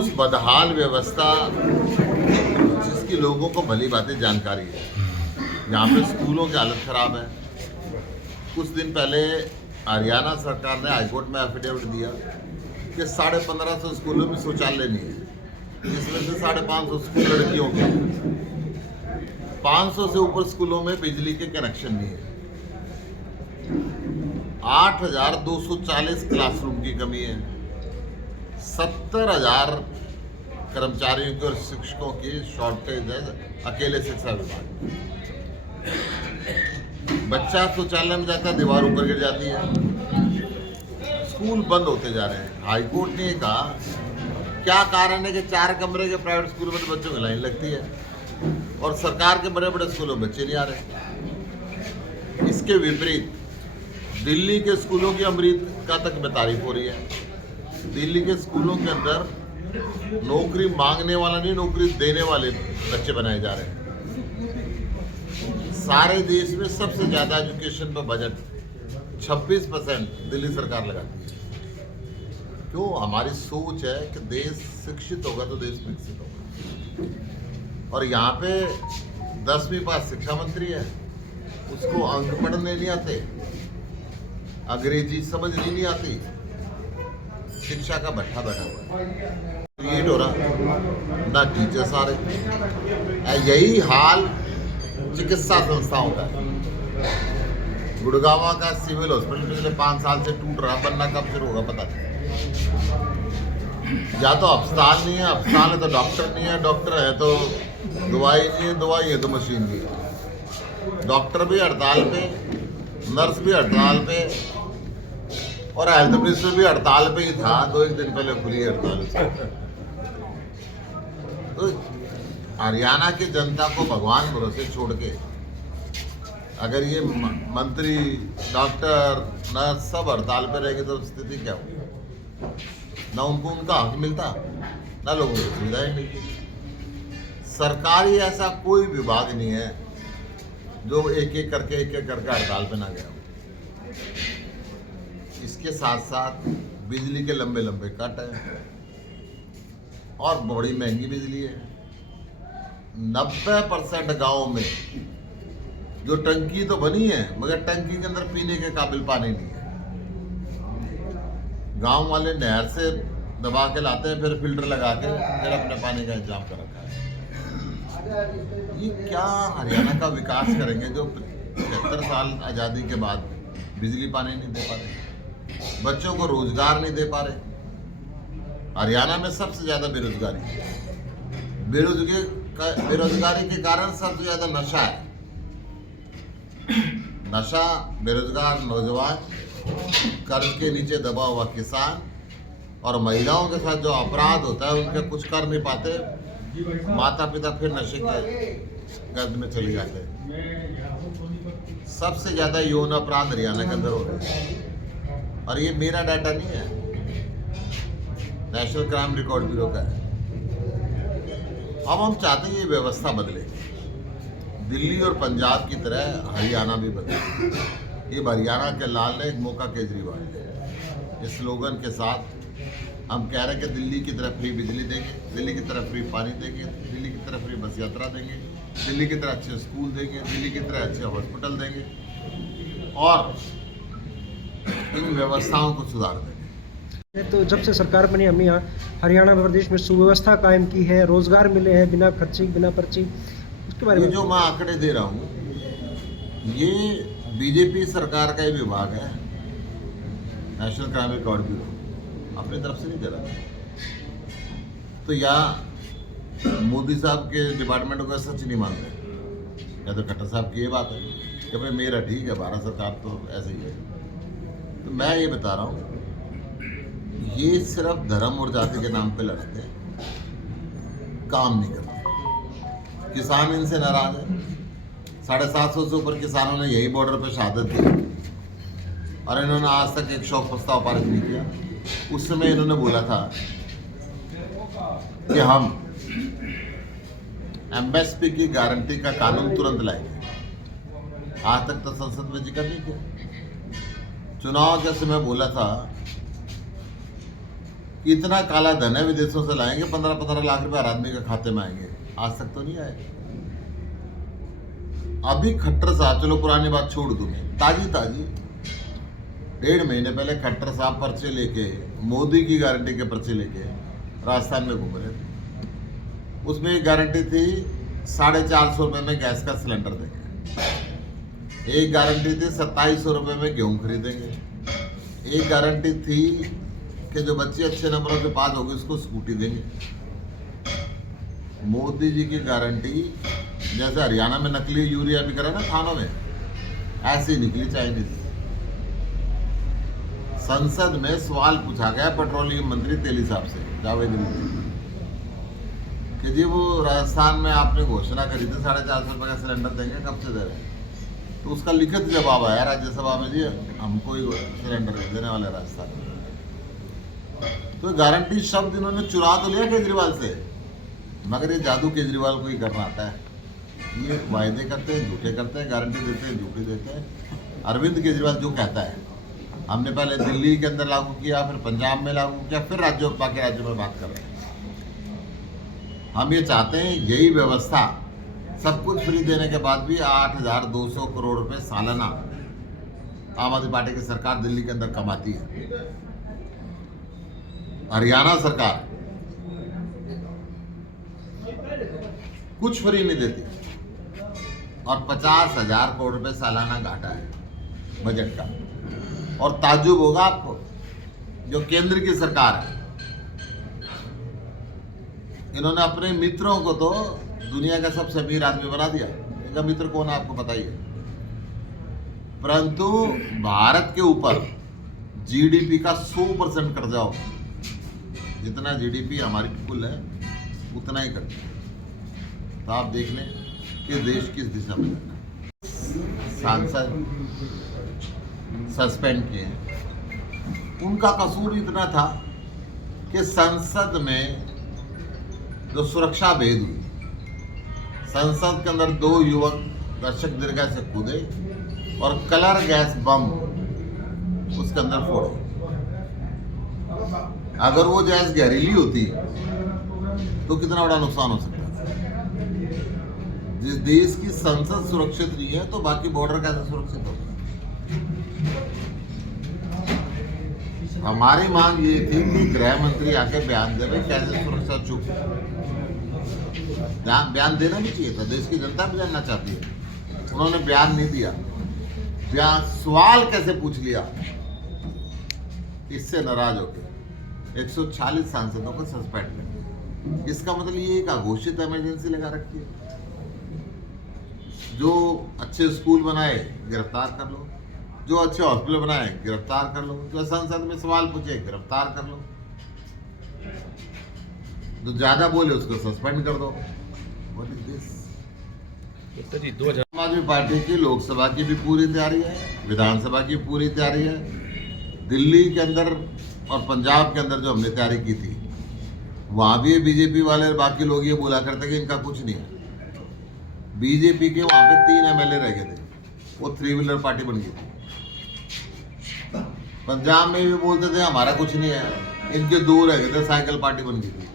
उस बदहाल व्यवस्था जिसकी लोगों को भली बातें जानकारी है, यहाँ पे स्कूलों की हालत खराब है। कुछ दिन पहले हरियाणा सरकार ने हाईकोर्ट में एफिडेविट दिया कि 1550 स्कूलों में शौचालय नहीं है, जिसमें से 550 स्कूल लड़कियों के, 500 से ऊपर स्कूलों में बिजली के कनेक्शन नहीं है, 8240 क्लासरूम की कमी है, 70,000 कर्मचारियों की और शिक्षकों की शॉर्टेज है अकेले शिक्षा विभाग में। बच्चा शौचालय में जाता है, दीवार ऊपर गिर जाती है, स्कूल बंद होते जा रहे हैं। हाईकोर्ट ने कहा क्या कारण है कि 4 कमरे के प्राइवेट स्कूलों में तो बच्चों की लाइन लगती है और सरकार के बड़े बड़े स्कूलों में बच्चे नहीं आ रहे। इसके विपरीत दिल्ली के स्कूलों की अमेरिका तक में तारीफ हो रही है। दिल्ली के स्कूलों के अंदर नौकरी मांगने वाला नहीं, नौकरी देने वाले बच्चे बनाए जा रहे हैं। सारे देश में सबसे ज्यादा एजुकेशन पर बजट 26% दिल्ली सरकार लगाती है। क्यों? हमारी सोच है कि देश शिक्षित होगा तो देश विकसित होगा। और यहाँ पे 10वीं पास शिक्षा मंत्री है, उसको अंक पढ़ने नहीं आते, अंग्रेजी समझनी नहीं आती, शिक्षा का भट्ठा बैठा हुआ है, क्रिएट हो रहा ना, टीचर्स आ रहे। यही हाल चिकित्सा संस्थाओं का है। गुड़गांव का सिविल हॉस्पिटल पिछले 5 साल से टूट रहा, बनना कब शुरू होगा पता नहीं। या तो अस्पताल नहीं है, अस्पताल है तो डॉक्टर नहीं है, डॉक्टर है तो दवाई नहीं है, दवाई है तो मशीन नहीं है। डॉक्टर भी हड़ताल पे, नर्स भी हड़ताल पे और हेल्थ मिनिस्टर भी हड़ताल पे ही था। 2-1 दिन पहले खुली हड़ताल। तो हरियाणा की जनता को भगवान भरोसे छोड़ के अगर ये मंत्री, डॉक्टर, नर्स सब हड़ताल पे रहेंगे तो स्थिति क्या होगी? ना उनको उनका हक मिलता, ना लोगों को सुविधाएं मिलती। सरकारी ऐसा कोई विभाग नहीं है जो एक एक करके हड़ताल पे ना गया हो। इसके साथ साथ बिजली के लंबे लंबे कट हैं और बड़ी महंगी बिजली है। 90% गाँव में जो टंकी तो बनी है मगर टंकी के अंदर पीने के काबिल पानी नहीं है। गांव वाले नहर से दबा के लाते हैं, फिर फिल्टर लगा के फिर अपने पानी का इंतजाम कर रखा है। ये क्या हरियाणा का विकास करेंगे जो 75 साल आज़ादी के बाद बिजली पानी नहीं दे पा रहे, बच्चों को रोजगार नहीं दे पा रहे। हरियाणा में सबसे ज्यादा बेरोजगारी है। बेरोजगारी के कारण सबसे ज्यादा नशा है। नशा, बेरोजगार नौजवान, कर्ज के नीचे दबा हुआ किसान और महिलाओं के साथ जो अपराध होता है उनके कुछ कर नहीं पाते, माता पिता फिर नशे के गर्द में चले जाते हैं। सबसे ज्यादा यौन अपराध हरियाणा के अंदर हो रहे हैं और ये मेरा डाटा नहीं है, नेशनल क्राइम रिकॉर्ड ब्यूरो का है। अब हम चाहते हैं ये व्यवस्था बदले, दिल्ली और पंजाब की तरह हरियाणा भी बदले। ये हरियाणा के लाल ने एक मौका केजरीवाल है। इस स्लोगन के साथ हम कह रहे हैं कि दिल्ली की तरफ फ्री बिजली देंगे, दिल्ली की तरफ फ्री पानी देंगे, दिल्ली की तरफ फ्री बस यात्रा देंगे, दिल्ली की तरह अच्छे स्कूल देंगे, दिल्ली की तरह अच्छे हॉस्पिटल देंगे और इन व्यवस्थाओं को सुधार देंगे। तो जब से सरकार बनी हम यहाँ हरियाणा प्रदेश में सुव्यवस्था कायम की है, रोजगार मिले हैं बिना खर्ची बिना पर्ची, उसके बारे में जो मैं आंकड़े दे रहा हूँ ये बीजेपी सरकार का ही विभाग है, नेशनल क्राइम रिकॉर्ड ब्यूरो अपनी तरफ से नहीं दे रहा। तो या मोदी साहब के डिपार्टमेंट को सच नहीं मानते या तो खट्टर साहब की ये बात है कि भाई मेरा ठीक है, भारत सरकार तो ऐसे ही है। तो मैं ये बता रहा हूँ ये सिर्फ धर्म और जाति के नाम पे लड़ते हैं, काम नहीं करते। किसान इनसे नाराज है। 750 से ऊपर किसानों ने यही बॉर्डर पे शहादत दी और इन्होंने आज तक एक शौक प्रस्ताव पारित नहीं किया। उस समय इन्होंने बोला था कि हम एमएसपी की गारंटी का कानून तुरंत लाएंगे। आज तक तो संसद में जिक्र नहीं किया। चुनाव के समय बोला था कि इतना काला धन है विदेशों से लाएंगे, 15-15 लाख रुपए हर आदमी के खाते में आएंगे। आज तक तो नहीं आए। अभी खट्टर साहब, चलो पुरानी बात छोड़ दूं, ताजी 1.5 महीने पहले खट्टर साहब पर्चे लेके, मोदी की गारंटी के पर्चे लेके राजस्थान में घूम रहे थे। उसमें एक गारंटी थी 450 रुपये में गैस का सिलेंडर देंगे, एक गारंटी थी 2700 रुपये में गेहूं खरीदेंगे, एक गारंटी थी कि जो बच्चे अच्छे नंबरों से पास होंगे उसको स्कूटी देंगे। मोदी जी की गारंटी जैसे हरियाणा में नकली यूरिया भी करा ना थानों में, ऐसे ही निकली चाइनीज। संसद में सवाल पूछा गया पेट्रोलियम मंत्री तेली साहब से, जावेद कि जी वो राजस्थान में आपने घोषणा करी थी 450 रुपये का सिलेंडर देंगे, कब से दे रहे हैं? तो उसका लिखित जवाब आया राज्यसभा में, जी हमको ही सिलेंडर देने वाले राजस्थान में। तो गारंटी शब्द इन्होंने चुरा तो लिया केजरीवाल से, मगर ये जादू केजरीवाल को ही करना आता है। ये वायदे करते हैं, झूठे करते हैं, गारंटी देते हैं, झूठी देते हैं। अरविंद केजरीवाल जो कहता है, हमने पहले दिल्ली के अंदर लागू किया, फिर पंजाब में लागू किया, फिर राज्यों बाकी राज्यों में बात कर रहे हैं। हम ये चाहते हैं यही व्यवस्था, सब कुछ फ्री देने के बाद भी 8,200 करोड़ रुपए सालाना आम आदमी पार्टी की सरकार दिल्ली के अंदर कमाती है। हरियाणा सरकार कुछ फ्री नहीं देती और 50,000 करोड़ रुपए सालाना घाटा है बजट का। और ताज्जुब होगा आपको, जो केंद्र की सरकार है, इन्होंने अपने मित्रों को तो दुनिया का सबसे अमीर आदमी बना दिया। इनका मित्र कौन है आपको पता ही है। परंतु भारत के ऊपर जीडीपी का 100% कर्जा हो, जितना जीडीपी हमारी कुल है उतना ही कर्जा। तो आप देख लें कि देश किस दिशा में जाना है। सांसद सस्पेंड किए, उनका कसूर इतना था कि संसद में जो सुरक्षा भेद हुई, संसद के अंदर 2 युवक दर्शक दीर्घा से कूदे और कलर गैस बम उसके अंदर फोड़े। अगर वो गैस जहरीली होती तो कितना बड़ा नुकसान हो सकता है। जिस देश की संसद सुरक्षित नहीं है तो बाकी बॉर्डर कैसे सुरक्षित होगा। हमारी मांग ये थी कि गृह मंत्री आके बयान दे रहे कैसे सुरक्षा चुप। बयान देना भी चाहिए था, देश की जनता भी जानना चाहती है। उन्होंने बयान नहीं दिया, बयान सवाल कैसे पूछ लिया। इससे नाराज होकर 146 सांसदों को सस्पेंड कर दिया। इसका मतलब ये एक अघोषित इमरजेंसी लगा रखी है। जो अच्छे स्कूल बनाए गिरफ्तार कर लो, जो अच्छे हॉस्पिटल बनाए गिरफ्तार कर लो, जो संसद में सवाल पूछे गिरफ्तार कर लो, जो ज्यादा बोले उसको सस्पेंड कर दो। What is this? आम आदमी पार्टी की लोकसभा की भी पूरी तैयारी है, विधानसभा की पूरी तैयारी है। दिल्ली के अंदर और पंजाब के अंदर जो हमने तैयारी की थी, वहां भी बीजेपी वाले और बाकी लोग ये बोला करते कि इनका कुछ नहीं है। बीजेपी के वहां पे 3 एमएलए रह गए थे, वो 3 व्हीलर पार्टी बन गई थी। पंजाब में भी बोलते थे हमारा कुछ नहीं है, इनके 2 रह गए थे, साइकिल पार्टी बन गई थी।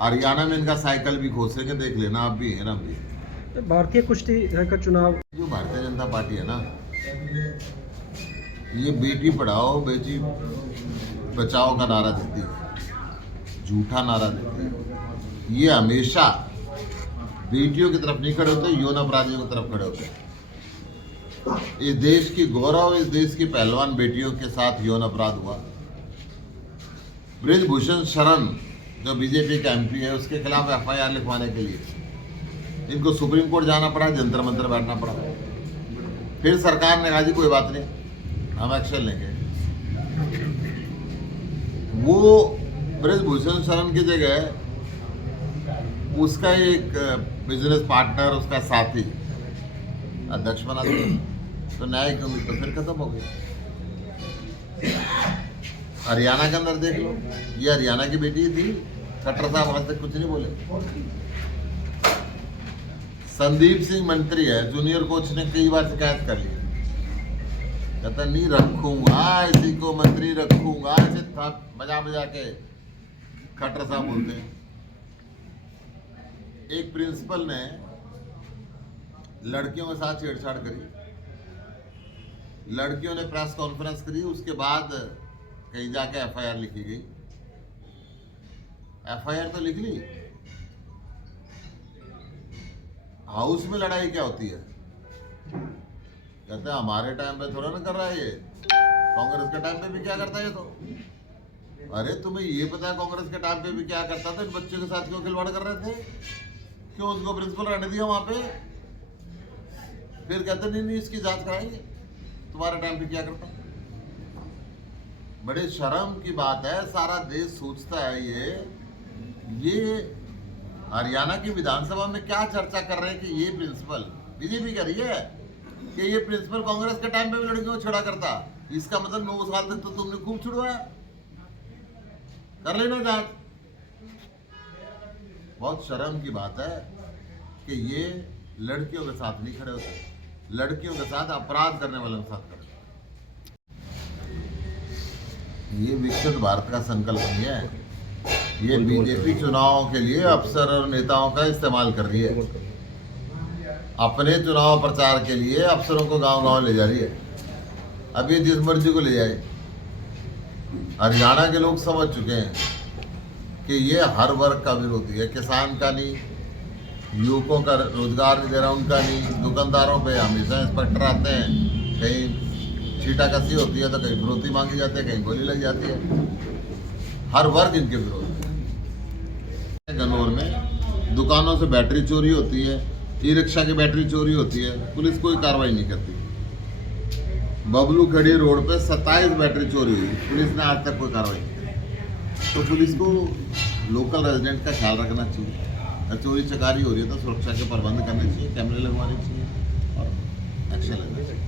हरियाणा में इनका साइकिल भी खोसेंगे, देख लेना आप भी है ना। भी भारतीय कुश्ती का चुनाव, जो भारतीय जनता पार्टी है ना, ये बेटी पढ़ाओ बेटी बचाओ का नारा देती है, झूठा नारा देती है। ये हमेशा बेटियों की तरफ नहीं खड़े होते, यौन अपराधियों की तरफ खड़े होते हैं। इस देश की गौरव, इस देश की पहलवान बेटियों के साथ यौन अपराध हुआ। ब्रिजभूषण शरण जो बीजेपी का एमपी है, उसके खिलाफ एफआईआर लिखवाने के लिए इनको सुप्रीम कोर्ट जाना पड़ा, जंतर मंतर बैठना पड़ा। फिर सरकार ने कहा जी कोई बात नहीं, हम एक्शन लेंगे। वो ब्रिजभूषण शरण की जगह उसका एक बिजनेस पार्टनर, उसका साथी अध्यक्ष बना दिया, तो न्यायिक उम्मीद तो फिर खत्म हो गई। हरियाणा के अंदर देख लो, ये हरियाणा की बेटी थी, खट्टर साहब वहां से कुछ नहीं बोले। संदीप सिंह मंत्री है, जूनियर कोच ने कई बार शिकायत कर ली, कहता नहीं रखूंगा इसी को मंत्री, रखूंगा, ऐसे बजा बजा के खट्टर साहब बोलते हैं। एक प्रिंसिपल ने लड़कियों के साथ छेड़छाड़ करी, लड़कियों ने प्रेस कॉन्फ्रेंस करी, उसके बाद कहीं जाके एफआईआर लिखी गई। एफआईआर तो लिख ली, हाउस में लड़ाई क्या होती है? कहते हैं हमारे टाइम पे थोड़ा ना कर रहा है ये, कांग्रेस के टाइम पे भी क्या करता है ये तो। अरे तुम्हें ये पता है कांग्रेस के टाइम पे भी क्या करता था? इन बच्चों के साथ क्यों खिलवाड़ कर रहे थे? क्यों उसको प्रिंसिपल रहने दिया वहां पे? फिर कहते नहीं इसकी जांच कराएंगे, तुम्हारे टाइम पे क्या करता। बड़े शर्म की बात है, सारा देश सोचता है ये हरियाणा की विधानसभा में क्या चर्चा कर रहे हैं कि ये प्रिंसिपल, बीजेपी कह रही है कि ये प्रिंसिपल कांग्रेस के टाइम पे भी लड़कियों को छेड़ा करता। इसका मतलब 9 साल तक तो तुमने खूब छुड़वाया, कर लेना जांच। बहुत शर्म की बात है कि ये लड़कियों के साथ नहीं खड़े होते, लड़कियों के साथ अपराध करने वालों के साथ खड़े। ये विकसित भारत का संकल्प नहीं है, ये बीजेपी चुनाव के लिए अफसर और नेताओं का इस्तेमाल कर रही है। अपने चुनाव प्रचार के लिए अफसरों को गांव-गांव ले जा रही है। अब ये जिस मर्जी को ले जाए। हरियाणा के लोग समझ चुके हैं कि ये हर वर्ग का विरोधी है, किसान का नहीं, युवकों का रोजगार नहीं दे रहा उनका नहीं, दुकानदारों पे हमेशा इंस्पेक्टर आते हैं, कहीं छीटाकसी होती है तो कहीं फिरौती मांगी जाती है, कहीं गोली लग जाती है। हर वर्ग इनके विरोध है। गन्नौर में दुकानों से बैटरी चोरी होती है, ई रिक्शा की बैटरी चोरी होती है, पुलिस कोई कार्रवाई नहीं करती। बबलू खड़ी रोड पे 27 बैटरी चोरी हुई, पुलिस ने आज तक कोई कार्रवाई नहीं की। तो पुलिस को लोकल रेजिडेंट का ख्याल रखना चाहिए। अगर चोरी चकारी हो रही है तो सुरक्षा के प्रबंध करने चाहिए, कैमरे लगवाने चाहिए और एक्शन लेना चाहिए।